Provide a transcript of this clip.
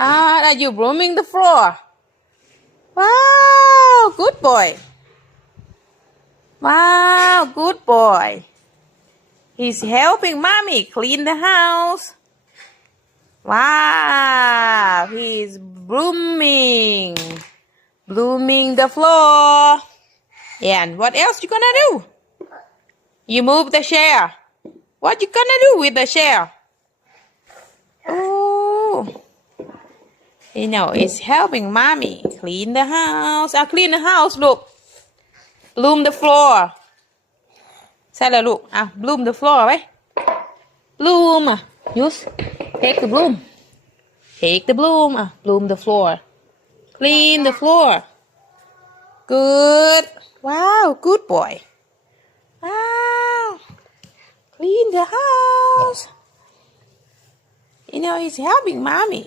Are you brooming the floor? Wow, good boy. Wow, good boy. He's helping mommy clean the house. Wow, he's brooming the floor. And what else you gonna do? You move the chair. What you gonna do with the chair? Oh, it's helping mommy clean the house. Clean the house, look. Bloom the floor. ใช่แล้วลูกbloom the floor ไว้ bloom use take the bloom bloom the floor clean the floor good wow good boy wow clean the house he's helping mommy